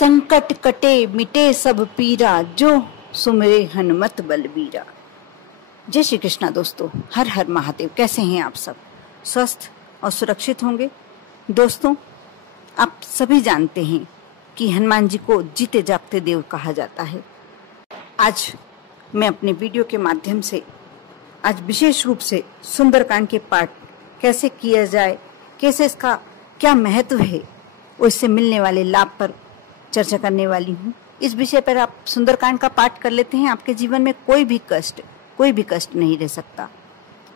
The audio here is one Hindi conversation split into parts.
संकट कटे मिटे सब पीरा, जो सुमिरे हनुमत बलबीरा। जय श्री कृष्णा दोस्तों, हर हर महादेव। कैसे हैं आप सब? स्वस्थ और सुरक्षित होंगे। दोस्तों, आप सभी जानते हैं कि हनुमान जी को जीते जागते देव कहा जाता है। आज मैं अपने वीडियो के माध्यम से आज विशेष रूप से सुंदरकांड के पाठ कैसे किया जाए, कैसे इसका क्या महत्व है और इससे मिलने वाले लाभ पर चर्चा करने वाली हूँ। इस विषय पर आप सुंदरकांड का पाठ कर लेते हैं, आपके जीवन में कोई भी कष्ट नहीं रह सकता।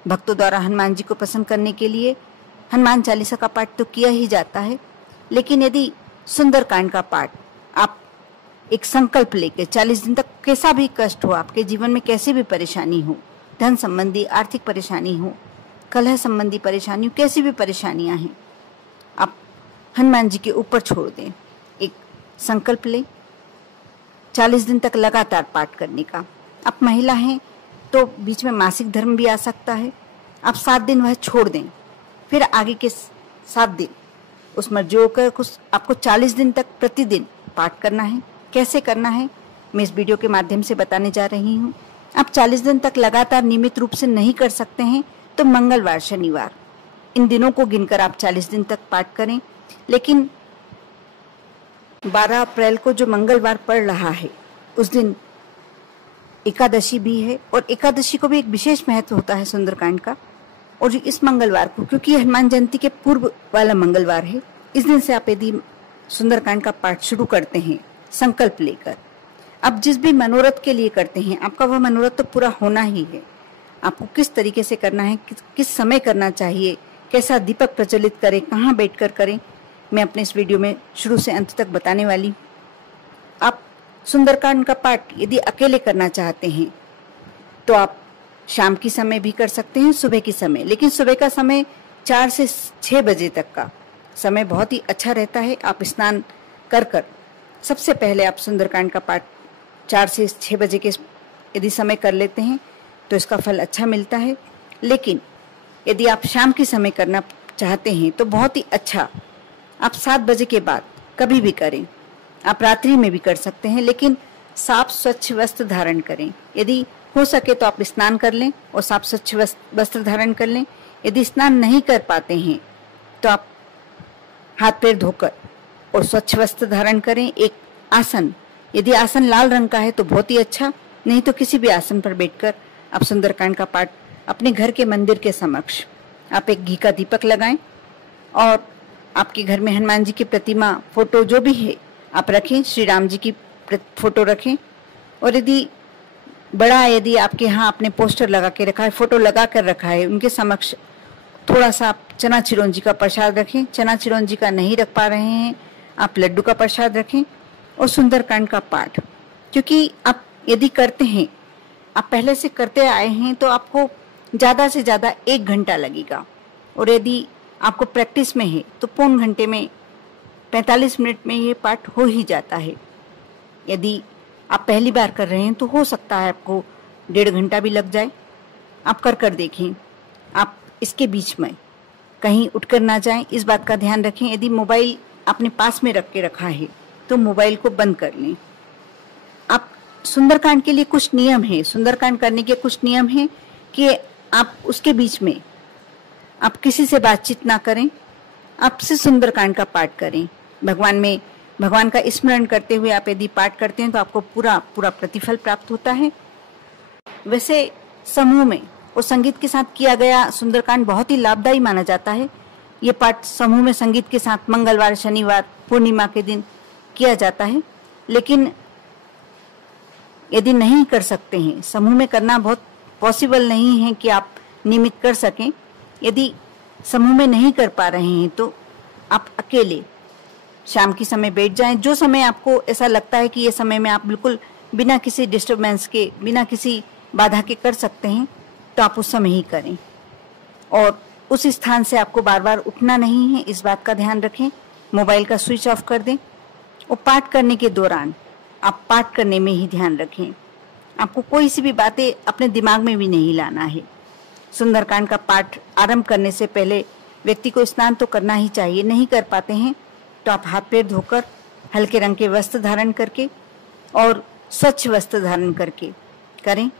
भक्तों द्वारा हनुमान जी को प्रसन्न करने के लिए हनुमान चालीसा का पाठ तो किया ही जाता है, लेकिन यदि सुंदरकांड का पाठ आप एक संकल्प लेकर 40 दिन तक, कैसा भी कष्ट हो आपके जीवन में, कैसी भी परेशानी हो, धन संबंधी आर्थिक परेशानी हो, कलह संबंधी परेशानी हो, कैसी भी परेशानियां हैं, आप हनुमान जी के ऊपर छोड़ दें। एक संकल्प लें 40 दिन तक लगातार पाठ करने का। आप महिला हैं तो बीच में मासिक धर्म भी आ सकता है, आप 7 दिन वह छोड़ दें, फिर आगे के 7 दिन उसमें जोड़कर कुछ आपको 40 दिन तक प्रतिदिन पाठ करना है। कैसे करना है मैं इस वीडियो के माध्यम से बताने जा रही हूँ। आप 40 दिन तक लगातार नियमित रूप से नहीं कर सकते हैं तो मंगलवार, शनिवार, इन दिनों को गिनकर आप 40 दिन तक पाठ करें। लेकिन 12 अप्रैल को जो मंगलवार पड़ रहा है उस दिन एकादशी भी है, और एकादशी को भी एक विशेष महत्व होता है सुंदरकांड का। और इस मंगलवार को, क्योंकि हनुमान जयंती के पूर्व वाला मंगलवार है, इस दिन से आप यदि सुंदरकांड का पाठ शुरू करते हैं संकल्प लेकर, आप जिस भी मनोरथ के लिए करते हैं आपका वह मनोरथ तो पूरा होना ही है। आपको किस तरीके से करना है, किस समय करना चाहिए, कैसा दीपक प्रज्वलित करें, कहाँ बैठकर करें, मैं अपने इस वीडियो में शुरू से अंत तक बताने वाली हूँ। आप सुंदरकांड का पाठ यदि अकेले करना चाहते हैं तो आप शाम की समय भी कर सकते हैं, सुबह की समय। लेकिन सुबह का समय 4 से 6 बजे तक का समय बहुत ही अच्छा रहता है। आप स्नान कर सबसे पहले आप सुंदरकांड का पाठ 4 से 6 बजे के यदि समय कर लेते हैं तो इसका फल अच्छा मिलता है। लेकिन यदि आप शाम की समय करना चाहते हैं तो बहुत ही अच्छा, आप 7 बजे के बाद कभी भी करें। आप रात्रि में भी कर सकते हैं, लेकिन साफ स्वच्छ वस्त्र धारण करें। यदि हो सके तो आप स्नान कर लें और साफ स्वच्छ वस्त्र धारण कर लें। यदि स्नान नहीं कर पाते हैं तो आप हाथ पैर धोकर और स्वच्छ वस्त्र धारण करें। एक आसन, यदि आसन लाल रंग का है तो बहुत ही अच्छा, नहीं तो किसी भी आसन पर बैठकर आप सुंदरकांड का पाठ अपने घर के मंदिर के समक्ष आप एक घी का दीपक लगाएं और आपके घर में हनुमान जी की प्रतिमा, फोटो जो भी है आप रखें, श्री राम जी की फोटो रखें। और यदि यदि आपके यहाँ आपने पोस्टर लगा के रखा है, फोटो लगा कर रखा है, उनके समक्ष थोड़ा सा आप चना चिरौंजी का प्रसाद रखें। चना चिरौंजी का नहीं रख पा रहे हैं, आप लड्डू का प्रसाद रखें और सुंदरकांड का पाठ, क्योंकि आप यदि करते हैं, आप पहले से करते आए हैं, तो आपको ज़्यादा से ज़्यादा 1 घंटा लगेगा। और यदि आपको प्रैक्टिस में है तो पौन घंटे में, 45 मिनट में ये पाठ हो ही जाता है। यदि आप पहली बार कर रहे हैं तो हो सकता है आपको 1.5 घंटा भी लग जाए। आप कर देखें। आप इसके बीच में कहीं उठकर ना जाएं, इस बात का ध्यान रखें। यदि मोबाइल आपने पास में रख के रखा है तो मोबाइल को बंद कर लें। आप सुंदरकांड के लिए कुछ नियम है, सुंदरकांड करने के कुछ नियम हैं कि आप उसके बीच में आप किसी से बातचीत ना करें, आपसे सुंदरकांड का पाठ करें। भगवान का स्मरण करते हुए आप यदि पाठ करते हैं तो आपको पूरा प्रतिफल प्राप्त होता है। वैसे समूह में और संगीत के साथ किया गया सुंदरकांड बहुत ही लाभदायी माना जाता है। ये पाठ समूह में संगीत के साथ मंगलवार, शनिवार, पूर्णिमा के दिन किया जाता है। लेकिन यदि नहीं कर सकते हैं, समूह में करना बहुत पॉसिबल नहीं है कि आप नियमित कर सकें, यदि समूह में नहीं कर पा रहे हैं तो आप अकेले शाम की समय बैठ जाएं। जो समय आपको ऐसा लगता है कि ये समय में आप बिल्कुल बिना किसी डिस्टरबेंस के, बिना किसी बाधा के कर सकते हैं तो आप उस समय ही करें। और उस स्थान से आपको बार बार उठना नहीं है, इस बात का ध्यान रखें। मोबाइल का स्विच ऑफ कर दें और पाठ करने के दौरान आप पाठ करने में ही ध्यान रखें। आपको कोई सी भी बातें अपने दिमाग में भी नहीं लाना है। सुंदरकांड का पाठ आरंभ करने से पहले व्यक्ति को स्नान तो करना ही चाहिए। नहीं कर पाते हैं तो आप हाथ पैर धोकर हल्के रंग के वस्त्र धारण करके और स्वच्छ वस्त्र धारण करके करें।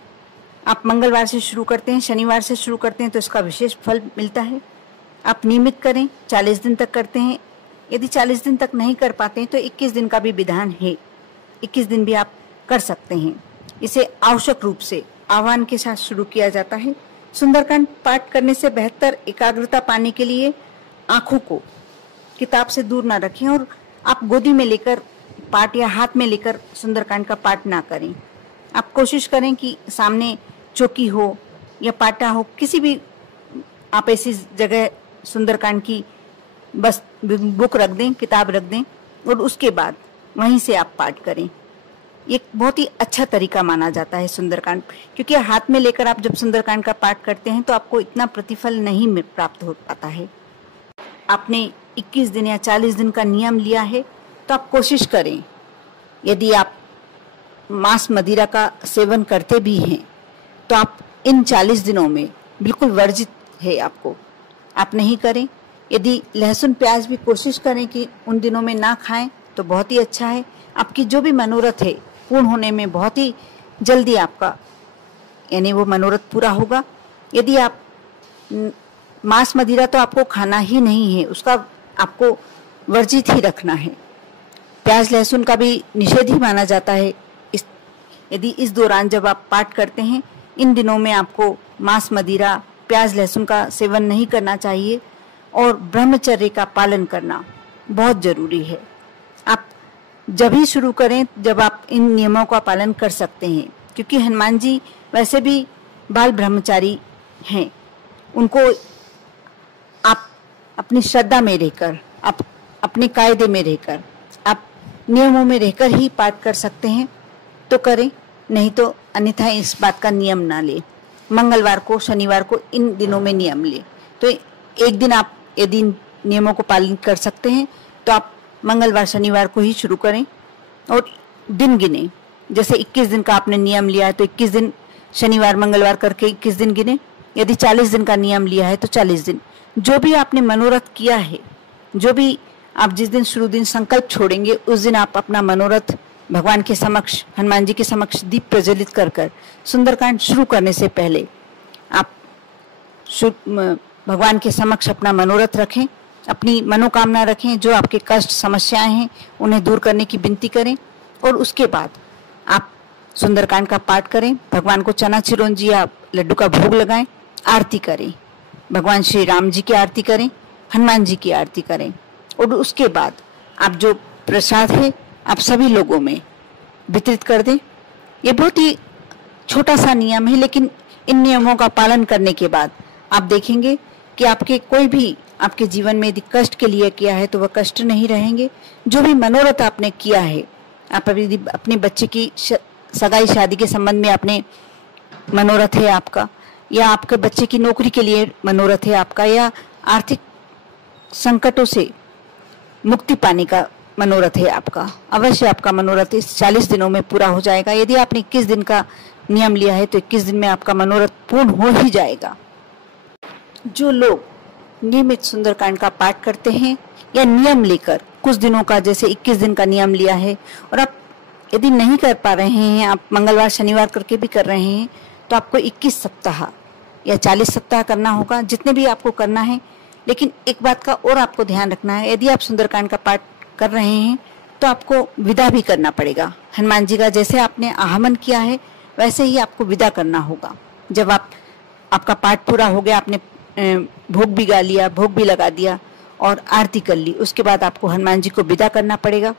आप मंगलवार से शुरू करते हैं, शनिवार से शुरू करते हैं तो इसका विशेष फल मिलता है। आप नियमित करें, 40 दिन तक करते हैं। यदि 40 दिन तक नहीं कर पाते हैं तो 21 दिन का भी विधान है, 21 दिन भी आप कर सकते हैं। इसे आवश्यक रूप से आह्वान के साथ शुरू किया जाता है। सुंदरकांड पाठ करने से बेहतर एकाग्रता पाने के लिए आंखों को किताब से दूर ना रखें और आप गोदी में लेकर पाठ या हाथ में लेकर सुंदरकांड का पाठ ना करें। आप कोशिश करें कि सामने चौकी हो या पाटा हो, किसी भी आप ऐसी जगह सुंदरकांड की बस बुक रख दें, किताब रख दें और उसके बाद वहीं से आप पाठ करें। ये बहुत ही अच्छा तरीका माना जाता है सुंदरकांड, क्योंकि हाथ में लेकर आप जब सुंदरकांड का पाठ करते हैं तो आपको इतना प्रतिफल नहीं प्राप्त हो पाता है। आपने 21 दिन या 40 दिन का नियम लिया है तो आप कोशिश करें, यदि आप मांस मदिरा का सेवन करते भी हैं तो आप इन 40 दिनों में बिल्कुल वर्जित है आपको, आप नहीं करें। यदि लहसुन प्याज भी कोशिश करें कि उन दिनों में ना खाएं तो बहुत ही अच्छा है। आपकी जो भी मनोरथ है पूर्ण होने में बहुत ही जल्दी आपका यानी वो मनोरथ पूरा होगा। यदि आप मांस मदिरा तो आपको खाना ही नहीं है, उसका आपको वर्जित ही रखना है। प्याज लहसुन का भी निषेध ही माना जाता है। यदि इस दौरान जब आप पाठ करते हैं, इन दिनों में आपको मांस मदिरा प्याज लहसुन का सेवन नहीं करना चाहिए और ब्रह्मचर्य का पालन करना बहुत जरूरी है। आप जब ही शुरू करें जब आप इन नियमों का पालन कर सकते हैं, क्योंकि हनुमान जी वैसे भी बाल ब्रह्मचारी हैं। उनको आप अपनी श्रद्धा में रहकर, आप अपने कायदे में रहकर, आप नियमों में रहकर ही पाठ कर सकते हैं तो करें, नहीं तो अन्यथा इस बात का नियम ना ले। मंगलवार को, शनिवार को इन दिनों में नियम ले। तो एक दिन आप यदि नियमों को पालन कर सकते हैं तो आप मंगलवार शनिवार को ही शुरू करें और दिन गिने। जैसे 21 दिन का आपने नियम लिया है तो 21 दिन शनिवार मंगलवार करके 21 दिन गिने। यदि 40 दिन का नियम लिया है तो 40 दिन। जो भी आपने मनोरथ किया है, जो भी आप जिस दिन शुरू दिन संकल्प छोड़ेंगे उस दिन आप अपना मनोरथ भगवान के समक्ष, हनुमान जी के समक्ष दीप प्रज्वलित कर कर सुंदरकांड शुरू करने से पहले आप भगवान के समक्ष अपना मनोरथ रखें, अपनी मनोकामना रखें, जो आपके कष्ट समस्याएं हैं उन्हें दूर करने की विनती करें और उसके बाद आप सुंदरकांड का पाठ करें। भगवान को चना चिरौंजी या लड्डू का भोग लगाएं, आरती करें, भगवान श्री राम जी की आरती करें, हनुमान जी की आरती करें और उसके बाद आप जो प्रसाद है आप सभी लोगों में वितरित कर दें। ये बहुत ही छोटा सा नियम है, लेकिन इन नियमों का पालन करने के बाद आप देखेंगे कि आपके कोई भी आपके जीवन में यदि कष्ट के लिए किया है तो वह कष्ट नहीं रहेंगे। जो भी मनोरथ आपने किया है, आप यदि अपने बच्चे की सगाई शादी के संबंध में अपने मनोरथ है आपका, या आपके बच्चे की नौकरी के लिए मनोरथ है आपका, या आर्थिक संकटों से मुक्ति पाने का मनोरथ है आपका, अवश्य आपका मनोरथ इस 40 दिनों में पूरा हो जाएगा। यदि आपने 21 दिन का नियम लिया है तो 21 दिन में आपका मनोरथ पूर्ण हो ही जाएगा। जो लोग नियमित सुंदरकांड का पाठ करते हैं या नियम लेकर कुछ दिनों का, जैसे 21 दिन का नियम लिया है और आप यदि नहीं कर पा रहे हैं, आप मंगलवार शनिवार करके भी कर रहे हैं, तो आपको 21 सप्ताह या 40 सप्ताह करना होगा, जितने भी आपको करना है। लेकिन एक बात का और आपको ध्यान रखना है, यदि आप सुंदरकांड का पाठ कर रहे हैं तो आपको विदा भी करना पड़ेगा हनुमान जी का। जैसे आपने आह्वान किया है वैसे ही आपको विदा करना होगा। जब आपका पाठ पूरा हो गया, आपने भोग भी गा लिया, भोग भी लगा दिया और आरती कर ली, उसके बाद आपको हनुमान जी को विदा करना पड़ेगा।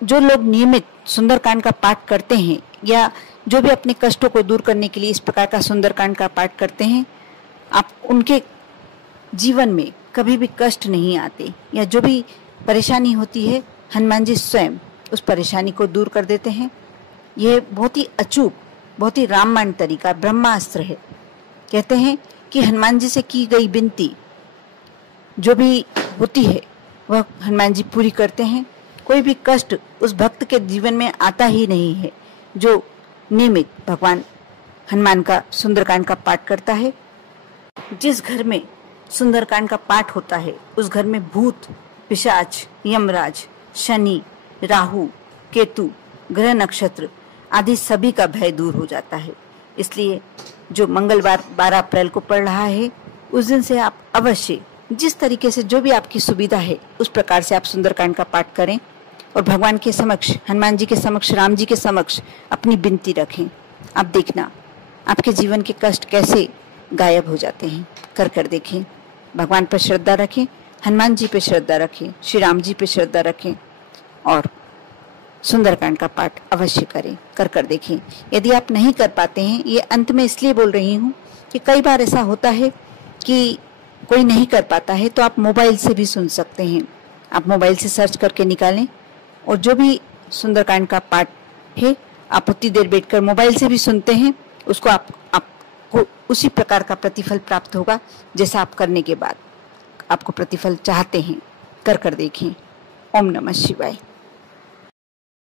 जो लोग नियमित सुंदरकांड का पाठ करते हैं या जो भी अपने कष्टों को दूर करने के लिए इस प्रकार का सुंदरकांड का पाठ करते हैं, आप उनके जीवन में कभी भी कष्ट नहीं आते, या जो भी परेशानी होती है हनुमान जी स्वयं उस परेशानी को दूर कर देते हैं। यह बहुत ही अचूक, बहुत ही रामबाण तरीका, ब्रह्मास्त्र है। कहते हैं कि हनुमान जी से की गई विनती जो भी होती है वह हनुमान जी पूरी करते हैं। कोई भी कष्ट उस भक्त के जीवन में आता ही नहीं है जो नियमित भगवान हनुमान का सुंदरकांड का पाठ करता है। जिस घर में सुंदरकांड का पाठ होता है उस घर में भूत, पिशाच, यमराज, शनि, राहु, केतु, ग्रह नक्षत्र आदि सभी का भय दूर हो जाता है। इसलिए जो मंगलवार 12 अप्रैल को पड़ रहा है, उस दिन से आप अवश्य जिस तरीके से जो भी आपकी सुविधा है उस प्रकार से आप सुंदरकांड का पाठ करें और भगवान के समक्ष, हनुमान जी के समक्ष, राम जी के समक्ष अपनी विनती रखें। आप देखना आपके जीवन के कष्ट कैसे गायब हो जाते हैं। कर कर देखें। भगवान पर श्रद्धा रखें, हनुमान जी पे श्रद्धा रखें, श्री राम जी पे श्रद्धा रखें और सुंदरकांड का पाठ अवश्य करें। कर कर देखें। यदि आप नहीं कर पाते हैं, ये अंत में इसलिए बोल रही हूँ कि कई बार ऐसा होता है कि कोई नहीं कर पाता है, तो आप मोबाइल से भी सुन सकते हैं। आप मोबाइल से सर्च करके निकालें और जो भी सुंदरकांड का पाठ है आप उतनी देर बैठकर मोबाइल से भी सुनते हैं, उसको आपको उसी प्रकार का प्रतिफल प्राप्त होगा जैसा आप करने के बाद आपको प्रतिफल चाहते हैं। कर कर देखें। ओम नमः शिवाय।